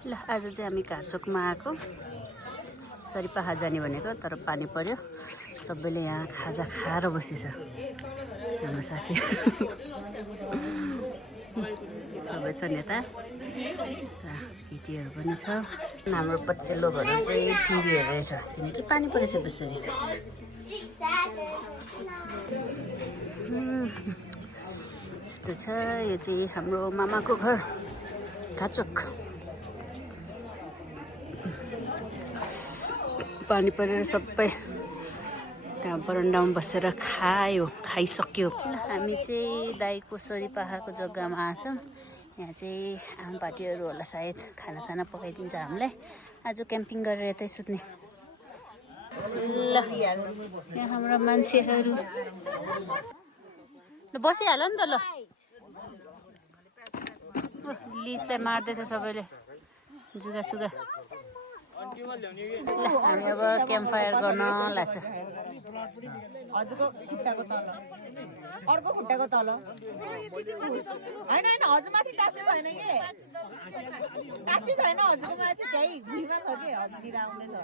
ल आज चाहिँ हामी घाचोकमा आएको सरिपाखा जाने भनेको तर पानी पर्यो सबैले यहाँ खाजा खाएर बसेछ हाम्रो साथी सबै छ नेता केटीहरू पनि छ हाम्रो पछिल्लोहरू चाहिँ टिभी हेरेछ किनकि पानी परेछ बेसरी यस्तो छ यो चाहिँ हाम्रो मामाको घर घाचोक पानी परेर सबै त्यहाँ बरन्डामा बसेर खाइसक्यो हामी चाहिँ दाइको सरिपाखाको जग्गामा आछौँ यहाँ चाहिँ आमापाटीहरू होला सायद खानासाना पकाइदिन्छ हामीलाई आज क्याम्पिङ गरेर यतै सुत्ने ल यहाँ हाम्रो मान्छेहरू ल बसिहाल नि त ल लिजलाई मार्दैछ सबैले जुगासुगा ल हामी अब क्याम्प फायर गर्न लाग्छ हजुरको खुट्टाको तल अर्को खुट्टाको तल होइन होइन हजुरमाथि टाँसी छैन कि टाँसी छैन हजुरको माथि त्यही भुइँमा छ कि हजुरतिर आउँदैछ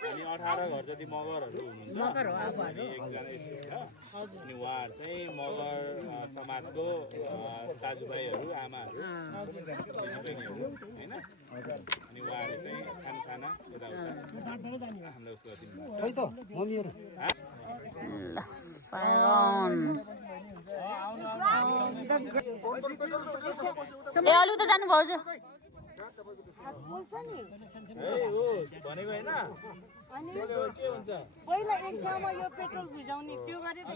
अनि 18 घर जति मगरहरू हुनुहुन्छ मगर हो आफूहरू एकजना यस्तो छ अनि उहाँहरू चाहिँ मगर समाजको दाजुभाइहरू आमाहरू दिदीबहिनीहरू हैन अनि उहाँहरू चाहिँ खानसाना यताउता हामीलाई उसको दिनुभएको छ है त मम्मीहरू ल फायर अन ए अलु त जानु भाउजू बोल्छ नि भनेको हैन अनि के हुन्छ पहिला एक ठाउँमा यो पेट्रोल भिजाउने त्यो गरेर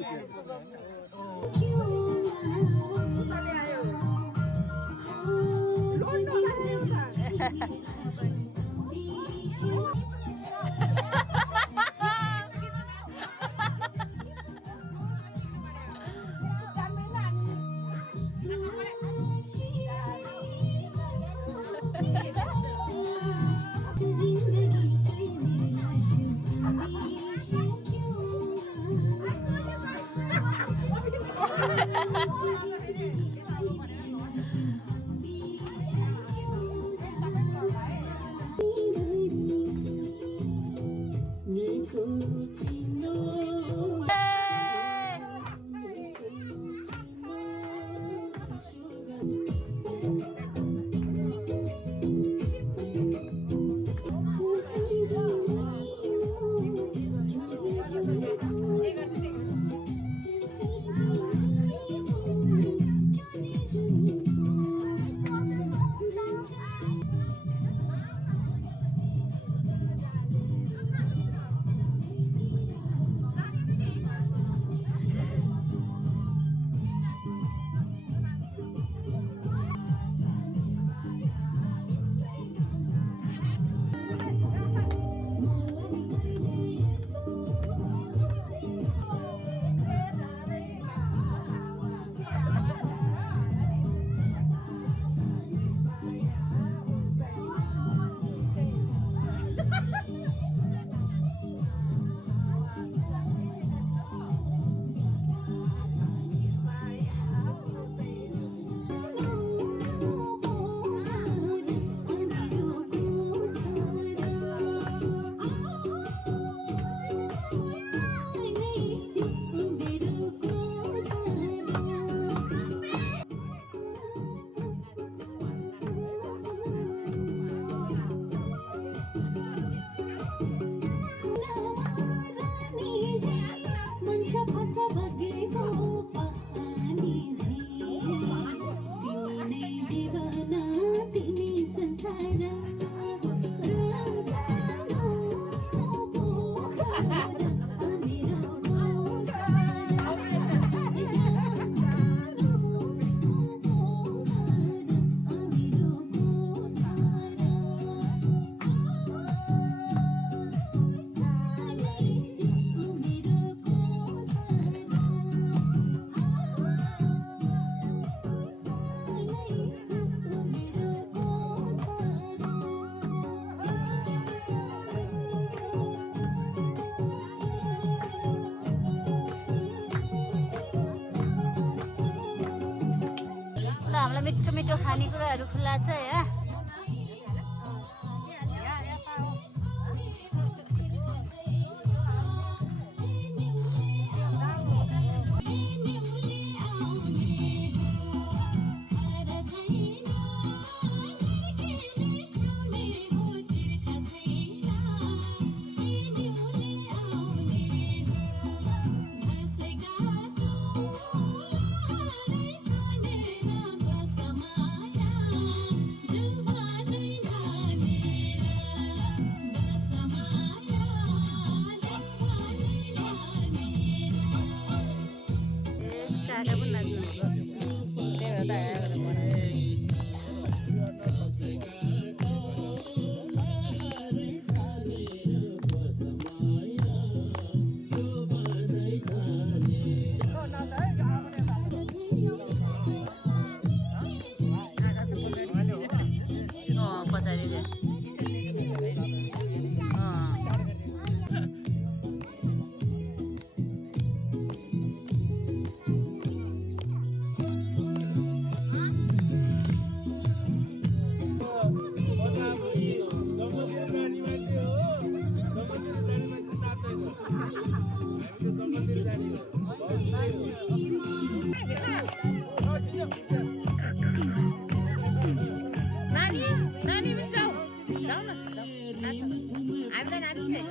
मिठो मिठो खानेकुराहरू खुल्ला छ यहाँ।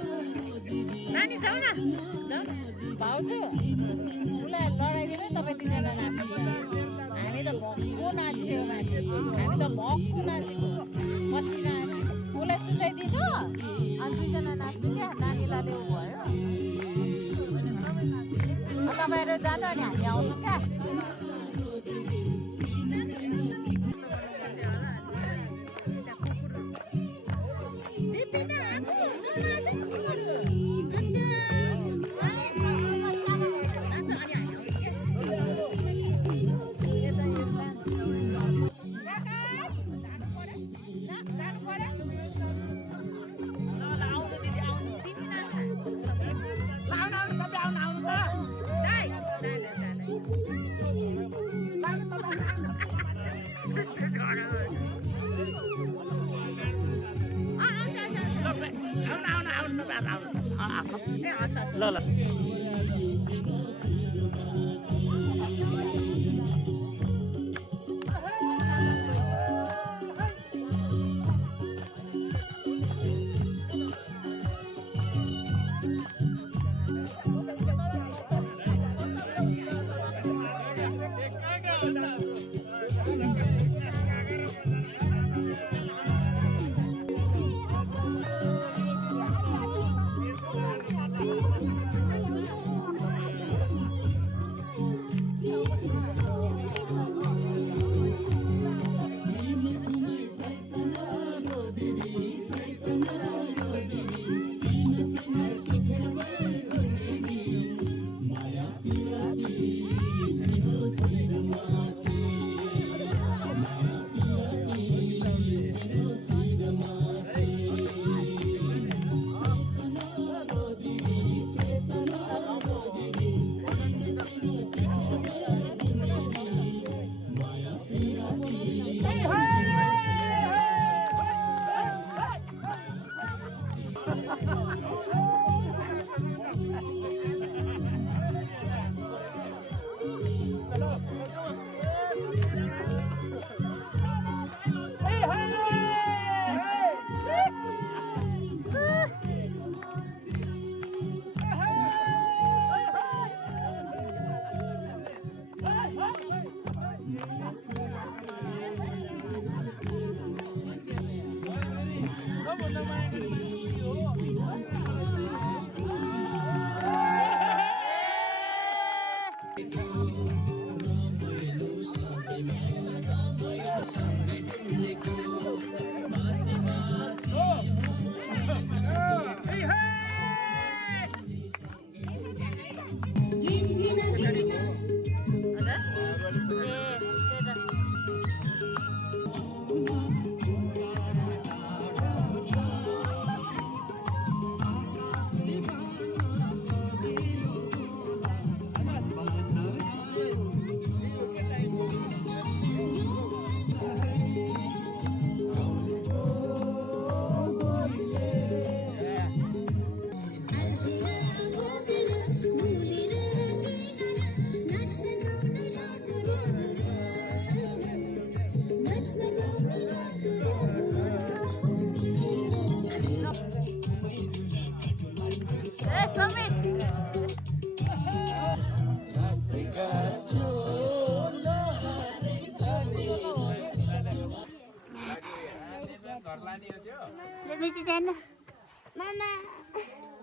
नानी जाऊ न भाउजू उसलाई लडाइदिनु तपाईँ तिनजना नाच्नु हामी त भक्कु नाचिसक्यो माथि हामी त भक्कु नाचेको पसिना उसलाई सुताइदिनु अनि दुईजना नाच्नु क्या नानीलाई ऊ भयो तपाईँहरू जानु अनि हामी आउँछौँ क्या ल ल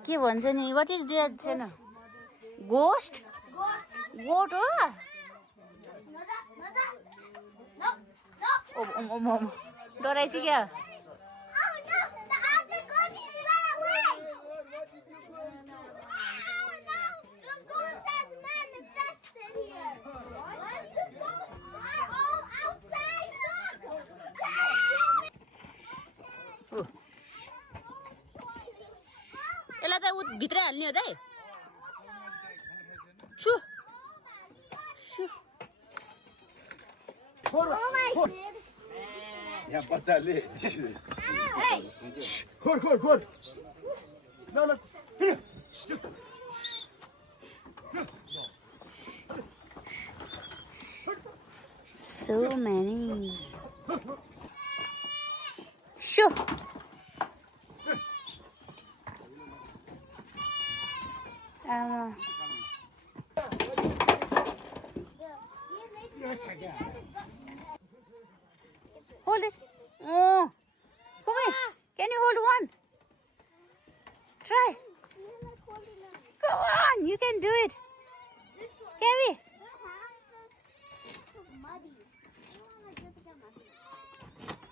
के भन्छ नि वाट इज द्याट छैन गोस्ट गोट हो डराएछ क्या यसलाई त उ भित्रै हाल्ने हो त छु यहाँ बच्चाले खोर ल So many. Shoo. Hold it. Oh, Kumi, can you hold one? Try. Come on, you can do it. Carry.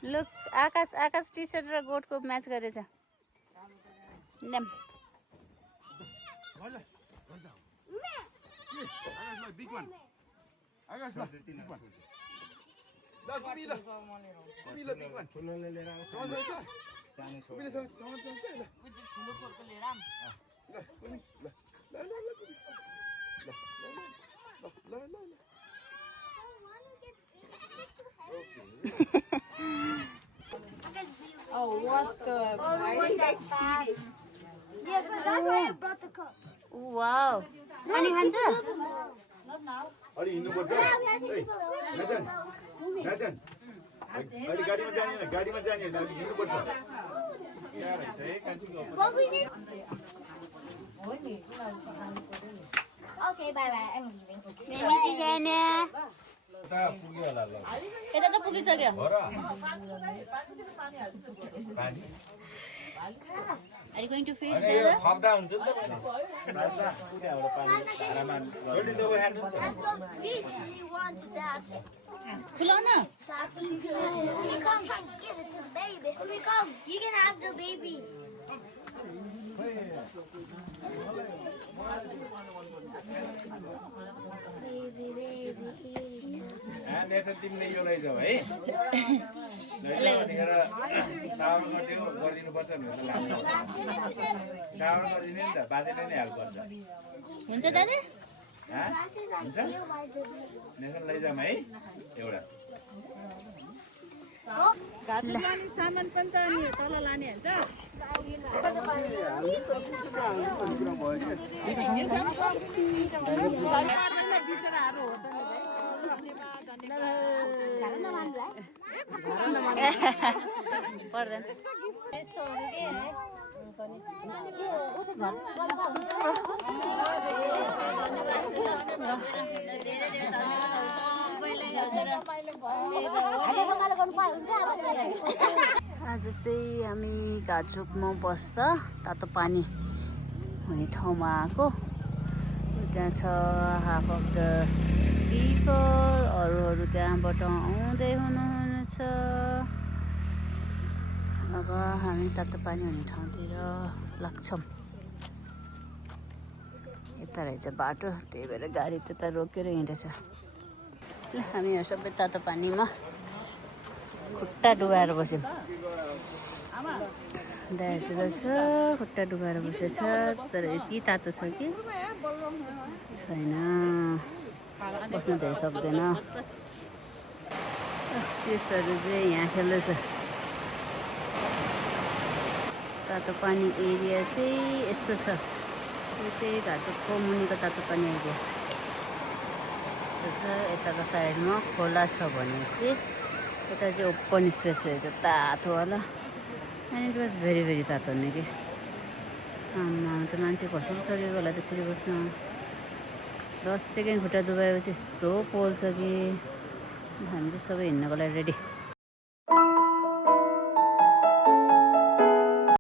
Look, Akash T-shirt र गोटको म्याच गरेछ ल्याम big one. Akash, big one. Kumi, big one. Oh, what the? Why did I see this? Yeah, so that's why I brought the cup. Wow अनि खान्छ अलि हिँड्नुपर्छ है नाजन अलि गाडीमा जाने अलि हिँड्नुपर्छ What we need? Okay, bye. I'm leaving. Meme चाहिँ जाने यता त पुगिसक्यो Are you going to feed Dada? खप्दा हुन्छ नि त We want that. खुलाउन We come try and give it to the baby. We come. You can have the baby. तिमीले यो लैजाऊ है सावर गरिदिनुपर्छ भनेर लाग्छ सावर गरिदिने नि त बाजेले नै हेल्प गर्छ हुन्छ दादा हुन्छ नेसन लैजाऊ है एउटा सामान पनि त अनि तल लाने हुन्छ बिचराहरू हो त पर्दैन यस्तोहरू के है आज चाहिँ हामी घाटचोकमा बस्दा तातो पानी हुने ठाउँमा आएको त्यहाँ छ हाफ अफ द पिपल अरूहरू त्यहाँबाट आउँदै हुनुहुन्छ अब हामी तातो पानी हुने ठाउँतिर लाग्छौँ यता रहेछ बाटो त्यही भएर गाडी त्यता रोकेर हिँडेछ ल हामीहरू सबै तातो पानीमा खुट्टा डुबाएर बस्यौँ दायाँतिर छ खुट्टा डुबाएर बसेछ तर यति तातो छ कि छैन बस्नु धेरै सक्दैन त्यसहरू चाहिँ यहाँ खेल्दैछ तातो पानी एरिया चाहिँ यस्तो छ यो चाहिँ घाटचोकको मुनिको तातो पानी एरिया यस्तो छ यताको साइडमा खोला छ भनेपछि यता चाहिँ ओपन स्पेस रहेछ तातोवाला and it was very very तातो हुने कि त मान्छे खसिसकेको होला त्यसरी बस्नु 10 सेकेन्ड खुट्टा डुबाएपछि यस्तो पोल्छ कि हामी चाहिँ सबै हिँड्नको लागि रेडी